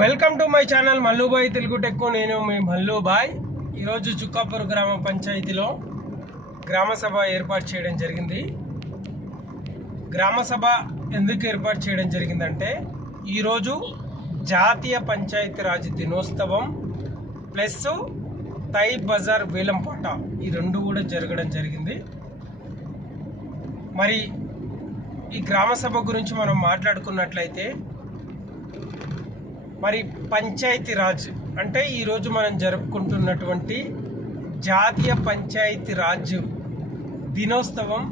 Welcome to my channel Mallu Boy Telugu tech. నేను మీ మల్లుబాయ్. ఈరోజు చుక్కాపూర్ గ్రామ పంచాయతీలో గ్రామ సభ ఏర్పాటు చేయడం జరిగింది. గ్రామ సభ ఎందుకు ఏర్పాటు చేయడం జరిగిందంటే ఈరోజు జాతీయ పంచాయతీరాజ్ దినోత్సవం ప్లస్ తై బజార్ వేలంపాట ఈ రెండు కూడా జరగడం జరిగింది. మరి ఈ గ్రామ సభ గురించి మనం మాట్లాడుకున్నట్లయితే మరి పంచాయతీరాజ్ అంటే ఈరోజు మనం జరుపుకుంటున్నటువంటి జాతీయ పంచాయతీరాజ్ దినోత్సవం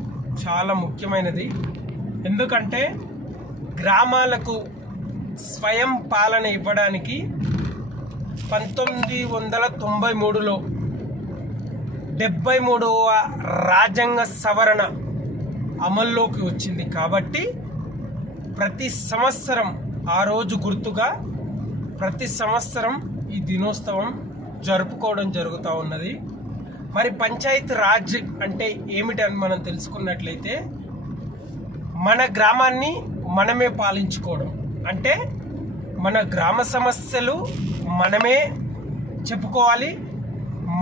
చాలా ముఖ్యమైనది. ఎందుకంటే గ్రామాలకు స్వయం పాలన ఇవ్వడానికి 1993లో 73వ రాజ్యాంగ సవరణ అమల్లోకి వచ్చింది. కాబట్టి ప్రతి సంవత్సరం ఆ రోజు గుర్తుగా ప్రతి సంవత్సరం ఈ దినోత్సవం జరుపుకోవడం జరుగుతూ ఉన్నది. మరి పంచాయతీ రాజ్ అంటే ఏమిటని మనం తెలుసుకున్నట్లయితే మన గ్రామాన్ని మనమే పాలించుకోవడం, అంటే మన గ్రామ సమస్యలు మనమే చెప్పుకోవాలి,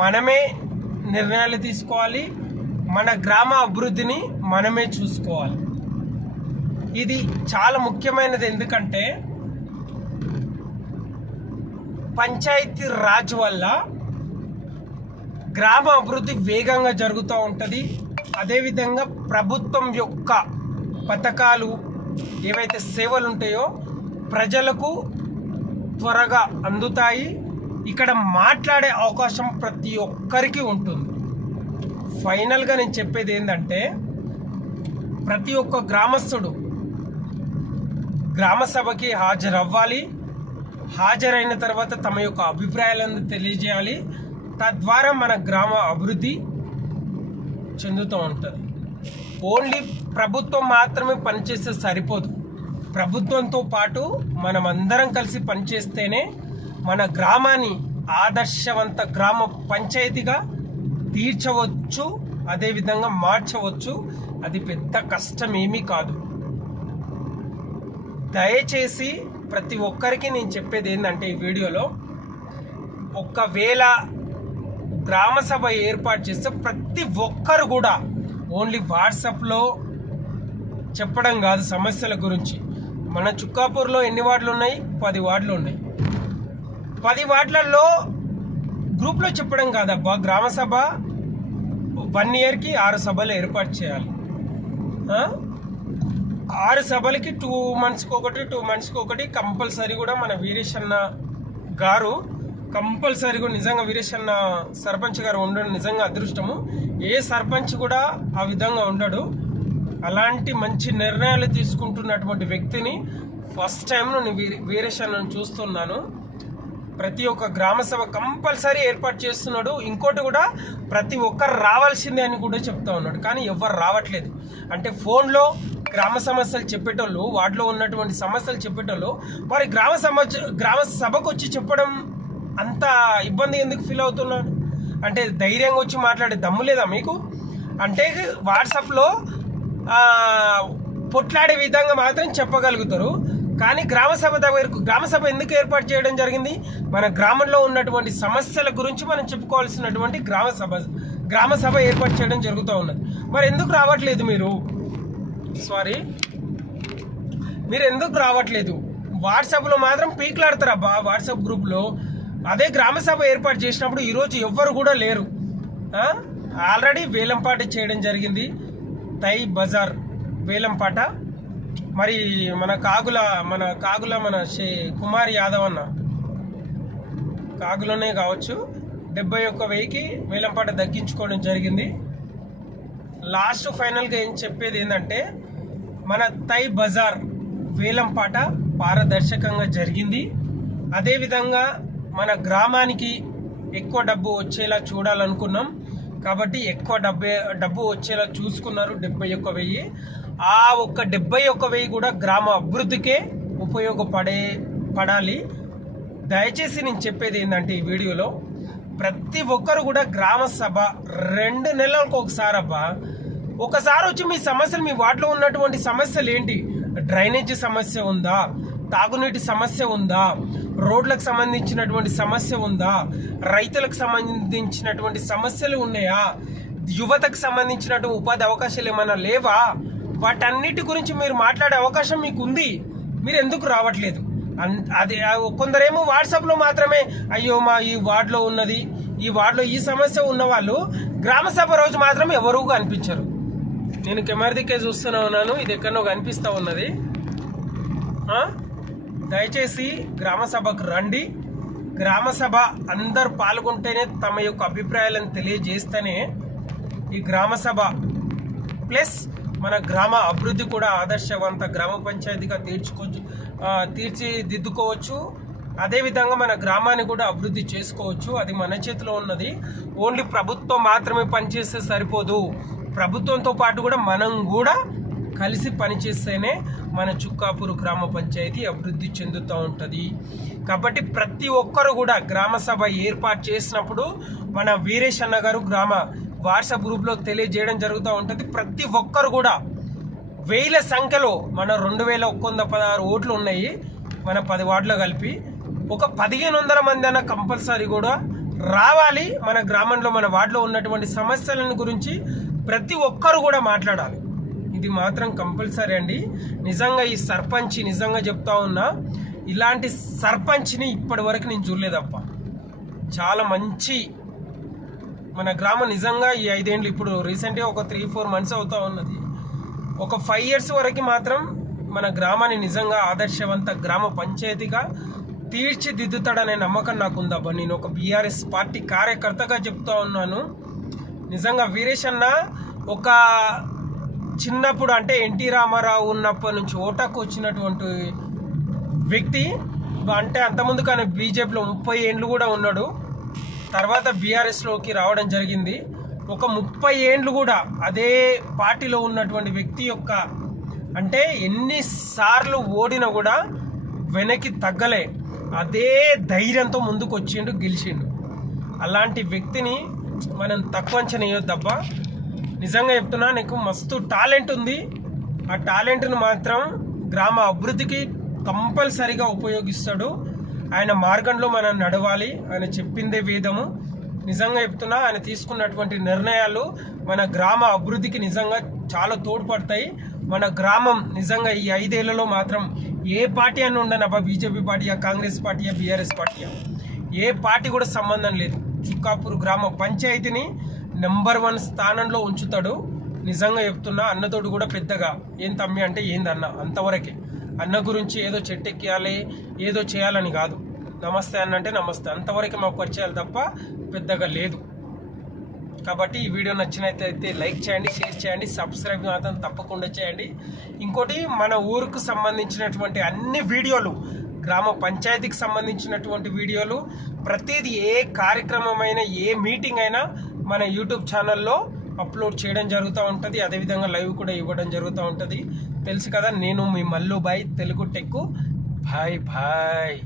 మనమే నిర్ణయాలు తీసుకోవాలి, మన గ్రామ అభివృద్ధిని మనమే చూసుకోవాలి. ఇది చాలా ముఖ్యమైనది. ఎందుకంటే పంచాయతీ రాజ్ వల్ల గ్రామ అభివృద్ధి వేగంగా జరుగుతూ ఉంటుంది. అదేవిధంగా ప్రభుత్వం యొక్క పథకాలు ఏవైతే సేవలు ఉంటాయో ప్రజలకు త్వరగా అందుతాయి. ఇక్కడ మాట్లాడే అవకాశం ప్రతి ఒక్కరికి ఉంటుంది. ఫైనల్గా నేను చెప్పేది ఏంటంటే ప్రతి ఒక్క గ్రామస్తుడు గ్రామ సభకి హాజరవ్వాలి. హాజరైన తర్వాత తమ యొక్క అభిప్రాయాలను తెలియజేయాలి. తద్వారా మన గ్రామ అభివృద్ధి చెందుతూ ఉంటుంది. ఓన్లీ ప్రభుత్వం మాత్రమే పనిచేస్తే సరిపోదు. ప్రభుత్వంతో పాటు మనమందరం కలిసి పనిచేస్తేనే మన గ్రామాన్ని ఆదర్శవంత గ్రామ పంచాయతీగా తీర్చవచ్చు, అదేవిధంగా మార్చవచ్చు. అది పెద్ద కష్టం ఏమీ కాదు. దయచేసి ప్రతి ఒక్కరికి నేను చెప్పేది ఏంటంటే ఈ వీడియోలో ఒకవేళ గ్రామ సభ ఏర్పాటు చేస్తే ప్రతి ఒక్కరు కూడా ఓన్లీ వాట్సాప్లో చెప్పడం కాదు సమస్యల గురించి. మన చుక్కాపూర్లో ఎన్ని వార్డులు ఉన్నాయి? 10 వార్డులు ఉన్నాయి. 10 వార్డులలో గ్రూప్లో చెప్పడం కాదబ్బా. గ్రామ సభ 1 ఇయర్కి 6 సభలు ఏర్పాటు చేయాలి. 6 సభలకి 2 మంత్స్కి ఒకటి 2 మంత్స్కి ఒకటి కంపల్సరీ కూడా మన వీరేశన్న గారు కంపల్సరీ కూడా నిజంగా వీరేశన్న సర్పంచ్ గారు ఉండడం నిజంగా అదృష్టము. ఏ సర్పంచ్ కూడా ఆ విధంగా ఉండడు. అలాంటి మంచి నిర్ణయాలు తీసుకుంటున్నటువంటి వ్యక్తిని ఫస్ట్ టైం నేను వీరేశన్నను చూస్తున్నాను. ప్రతి ఒక్క గ్రామ సభ కంపల్సరీ ఏర్పాటు చేస్తున్నాడు. ఇంకోటి కూడా ప్రతి ఒక్కరు రావాల్సిందే అని కూడా చెప్తా ఉన్నాడు. కానీ ఎవరు రావట్లేదు. అంటే ఫోన్లో గ్రామ సమస్యలు చెప్పేటోళ్ళు, వాటిలో ఉన్నటువంటి సమస్యలు చెప్పేటోళ్ళు మరి గ్రామ సభకు వచ్చి చెప్పడం అంత ఇబ్బంది ఎందుకు ఫీల్ అవుతున్నాడు? అంటే ధైర్యంగా వచ్చి మాట్లాడే దమ్ము లేదా మీకు? అంటే వాట్సాప్లో పొట్లాడే విధంగా మాత్రం చెప్పగలుగుతారు. కానీ గ్రామ సభ ఎందుకు ఏర్పాటు చేయడం జరిగింది? మన గ్రామంలో ఉన్నటువంటి సమస్యల గురించి మనం చెప్పుకోవాల్సినటువంటి గ్రామ సభ ఏర్పాటు చేయడం జరుగుతూ ఉన్నది. మరి ఎందుకు రావట్లేదు మీరు? మీరు ఎందుకు రావట్లేదు? వాట్సాప్లో మాత్రం పీక్లాడతారబ్బా వాట్సాప్ గ్రూప్లో. అదే గ్రామ సభ ఏర్పాటు చేసినప్పుడు ఈరోజు ఎవ్వరు కూడా లేరు. ఆల్రెడీ వేలంపాట చేయడం జరిగింది. తై బజార్ వేలంపాట. మరి మన కాగుల కుమార్ యాదవ్ అన్న కాగులనే కావచ్చు 71,000కి వేలంపాట దక్కించుకోవడం జరిగింది. లాస్ట్ ఫైనల్గా ఏం చెప్పేది ఏంటంటే మన తై బజార్ వేలంపాట పారదర్శకంగా జరిగింది. అదేవిధంగా మన గ్రామానికి ఎక్కువ డబ్బు వచ్చేలా చూడాలనుకున్నాం. కాబట్టి ఎక్కువ డబ్బు వచ్చేలా చూసుకున్నారు 71,000. ఆ ఒక్క 71,000 కూడా గ్రామ అభివృద్ధికే ఉపయోగపడాలి. దయచేసి నేను చెప్పేది ఏంటంటే ఈ వీడియోలో ప్రతి ఒక్కరు కూడా గ్రామ సభ 2 నెలలకు ఒకసారి అబ్బా ఒకసారి వచ్చి మీ సమస్యలు, మీ వార్డులో ఉన్నటువంటి సమస్యలు ఏంటి? డ్రైనేజీ సమస్య ఉందా, తాగునీటి సమస్య ఉందా, రోడ్లకు సంబంధించినటువంటి సమస్య ఉందా, రైతులకు సంబంధించినటువంటి సమస్యలు ఉన్నాయా, యువతకు సంబంధించినటువంటి ఉపాధి అవకాశాలు ఏమైనా లేవా, వాటన్నిటి గురించి మీరు మాట్లాడే అవకాశం మీకు ఉంది. మీరు ఎందుకు రావట్లేదు? అది కొందరేమో వాట్సాప్లో మాత్రమే అయ్యో మా ఈ వార్డులో ఉన్నది, ఈ వార్డులో ఈ సమస్య ఉన్న వాళ్ళు గ్రామ సభ రోజు మాత్రం ఎవరూ కనిపించరు. నేను కెమెరా దిక్కే చూస్తూనే ఉన్నాను, ఇది ఎక్కడో కనిపిస్తూ ఉన్నది. దయచేసి గ్రామ సభకు రండి. గ్రామ సభ అందరు పాల్గొంటేనే తమ యొక్క అభిప్రాయాలను తెలియజేస్తేనే ఈ గ్రామ సభ ప్లస్ మన గ్రామ అభివృద్ధి కూడా ఆదర్శవంత గ్రామ పంచాయతీగా తీర్చిదిద్దుకోవచ్చు. అదేవిధంగా మన గ్రామాన్ని కూడా అభివృద్ధి చేసుకోవచ్చు. అది మన చేతిలో ఉన్నది. ఓన్లీ ప్రభుత్వం మాత్రమే పనిచేస్తే సరిపోదు. ప్రభుత్వంతో పాటు కూడా మనం కూడా కలిసి పనిచేస్తేనే మన చుక్కాపూర్ గ్రామ పంచాయతీ అభివృద్ధి చెందుతూ ఉంటుంది. కాబట్టి ప్రతి ఒక్కరు కూడా గ్రామ సభ ఏర్పాటు చేసినప్పుడు మన వీరేష్ అన్న గారు గ్రామ వాట్సాప్ గ్రూప్లో తెలియజేయడం జరుగుతూ ఉంటుంది. ప్రతి ఒక్కరు కూడా వేల సంఖ్యలో మన 2116 ఓట్లు ఉన్నాయి మన 10 వార్డులో కలిపి. ఒక 1500 మంది అన్న కంపల్సరీ కూడా రావాలి. మన గ్రామంలో మన వార్డులో ఉన్నటువంటి సమస్యలను గురించి ప్రతి ఒక్కరు కూడా మాట్లాడాలి. ఇది మాత్రం కంపల్సరీ అండి. నిజంగా ఈ సర్పంచ్ నిజంగా చెప్తా ఉన్నా, ఇలాంటి సర్పంచ్ని ఇప్పటి వరకు నేను చూడలేదప్ప. చాలా మంచి మన గ్రామం నిజంగా ఈ 5 ఏళ్ళు ఇప్పుడు రీసెంట్గా ఒక 3-4 మంత్స్ అవుతూ ఉన్నది. ఒక 5 years వరకు మాత్రం మన గ్రామాన్ని నిజంగా ఆదర్శవంత గ్రామ పంచాయతీగా తీర్చిదిద్దుతాడనే నమ్మకం నాకు ఉందబ్బా. నేను ఒక బీఆర్ఎస్ పార్టీ కార్యకర్తగా చెప్తా ఉన్నాను. నిజంగా వీరేష్ అన్న ఒక చిన్నప్పుడు అంటే ఎన్టీ రామారావు ఉన్నప్పటి నుంచి ఓటాకు వచ్చినటువంటి వ్యక్తి. అంటే అంతకుముందు కానీ బీజేపీలో 30 ఏళ్ళు కూడా ఉన్నాడు. తర్వాత బీఆర్ఎస్లోకి రావడం జరిగింది. ఒక 30 ఏళ్ళు కూడా అదే పార్టీలో ఉన్నటువంటి వ్యక్తి యొక్క అంటే ఎన్నిసార్లు ఓడినా కూడా వెనక్కి తగ్గలే, అదే ధైర్యంతో ముందుకు వచ్చిండు, గెలిచిండు. అలాంటి వ్యక్తిని మనం తక్కువ అంచనా వేయొద్దబ్బా. నిజంగా చెప్తున్నా, నీకు మస్తు టాలెంట్ ఉంది. ఆ టాలెంట్ను మాత్రం గ్రామ అభివృద్ధికి కంపల్సరీగా ఉపయోగిస్తాడు. ఆయన మార్గంలో మనం నడవాలి. ఆయన చెప్పిందే వేదము. నిజంగా చెప్తున్నా, ఆయన తీసుకున్నటువంటి నిర్ణయాలు మన గ్రామ అభివృద్ధికి నిజంగా చాలా తోడ్పడతాయి. మన గ్రామం నిజంగా ఈ 5 ఏళ్లలో మాత్రం ఏ పార్టీ అని ఉండనబ్బా, బీజేపీ పార్టీయా, కాంగ్రెస్ పార్టీయా, బీఆర్ఎస్ పార్టీయా, ఏ పార్టీ కూడా సంబంధం లేదు. చుక్కాపూర్ గ్రామ పంచాయతీని నెంబర్ 1 స్థానంలో ఉంచుతాడు. నిజంగా చెప్తున్నా, అన్నతోడు కూడా పెద్దగా ఏం తమ్మి అంటే ఏందన్న అంతవరకే. అన్న గురించి ఏదో చెట్టెక్కియాలి, ఏదో చేయాలని కాదు. నమస్తే అన్న అంటే నమస్తే, అంతవరకు మాకు పరిచయాలు తప్ప పెద్దగా లేదు. కాబట్టి ఈ వీడియో నచ్చినట్లయితే లైక్ చేయండి, షేర్ చేయండి, సబ్స్క్రైబ్ మాత్రం తప్పకుండా చేయండి. ఇంకోటి, మన ఊరుకు సంబంధించినటువంటి అన్ని వీడియోలు, గ్రామ పంచాయతీకి సంబంధించినటువంటి వీడియోలు, ప్రతిదీ ఏ కార్యక్రమమైనా ఏ మీటింగ్ అయినా మన యూట్యూబ్ ఛానల్లో అప్లోడ్ చేయడం జరుగుతూ ఉంటుంది. అదేవిధంగా లైవ్ కూడా ఇవ్వడం జరుగుతూ ఉంటుంది. తెలుసు కదా, నేను మీ Mallu boy, Telugu tech. Bye bye.